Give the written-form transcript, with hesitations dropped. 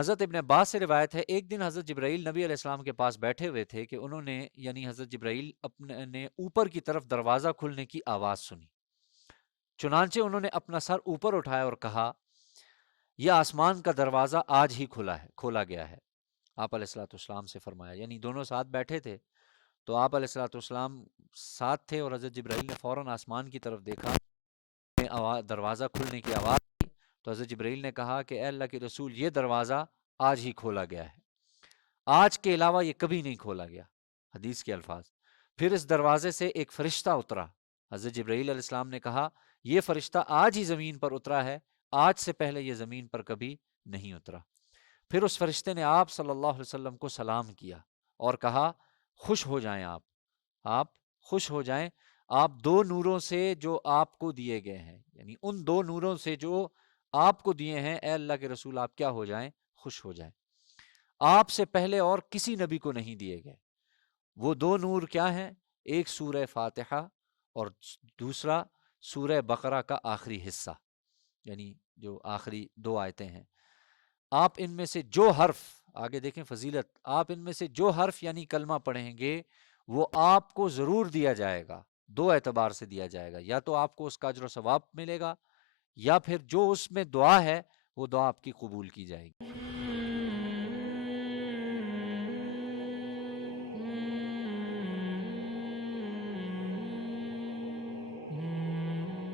حضرت ابن عباس سے روایت ہے ایک دن حضرت جبرائیل نبی علیہ السلام کے پاس بیٹھے ہوئے تھے کہ انہوں نے یعنی حضرت جبرائیل اپنے نے اوپر کی طرف دروازہ کھلنے کی آواز سنی، چنانچہ انہوں نے اپنا سر اوپر اٹھایا اور کہا یہ آسمان کا دروازہ آج ہی کھولا گیا ہے۔ آپ علیہ الصلوۃ والسلام سے فرمایا، یعنی دونوں ساتھ بیٹھے تھے تو آپ علیہ الصلوۃ والسلام ساتھ تھے اور حضرت جبرائیل نے فوراً آسمان کی طرف دیکھا، دروازہ کھلنے کی آواز آئی تو حضرت جبرائیل نے کہا کہ اے اللہ کے رسول یہ دروازہ آج ہی کھولا گیا ہے، آج کے علاوہ یہ کبھی نہیں کھولا گیا۔ حدیث کے الفاظ، پھر اس دروازے سے ایک فرشتہ اترا، حضرت جبرائیل علیہ السلام نے کہا یہ فرشتہ آج ہی زمین پر اترا ہے، آج سے پہلے یہ زمین پر کبھی نہیں اترا۔ پھر اس فرشتے نے آپ صلی اللہ علیہ وسلم کو سلام کیا اور کہا خوش ہو جائیں آپ خوش ہو جائیں، آپ دو نوروں سے جو آپ کو دیے گئے ہیں، یعنی ان دو نوروں سے جو آپ کو دیے ہیں، اے اللہ کے رسول آپ کیا ہو جائیں، خوش ہو جائیں، آپ سے پہلے اور کسی نبی کو نہیں دیے گئے۔ وہ دو نور کیا ہیں؟ ایک سورہ فاتحہ اور دوسرا سورہ بقرہ کا آخری حصہ، یعنی جو آخری دو آیتیں ہیں۔ آپ ان میں سے جو حرف، آگے دیکھیں فضیلت، آپ ان میں سے جو حرف یعنی کلمہ پڑھیں گے وہ آپ کو ضرور دیا جائے گا، دو اعتبار سے دیا جائے گا، یا تو آپ کو اس کا اجر و ثواب ملے گا، یا پھر جو اس میں دعا ہے وہ دعا آپ کی قبول کی جائے گی۔